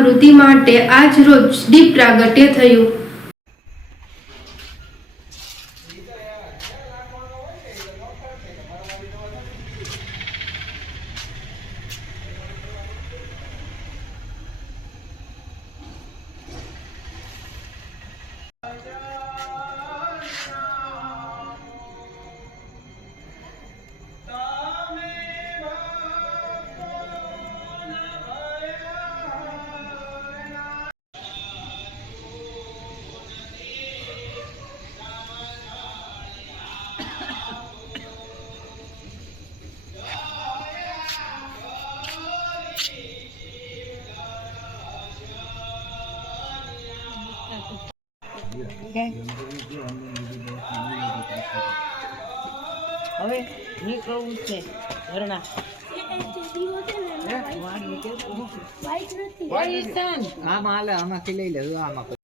જાગૃતિ માટે આજ રોજ દીપ પ્રાગટ્ય થયું। હવે ની કહું છે ઘરના આમાં હાલે આમાંથી લઈ લે આમાં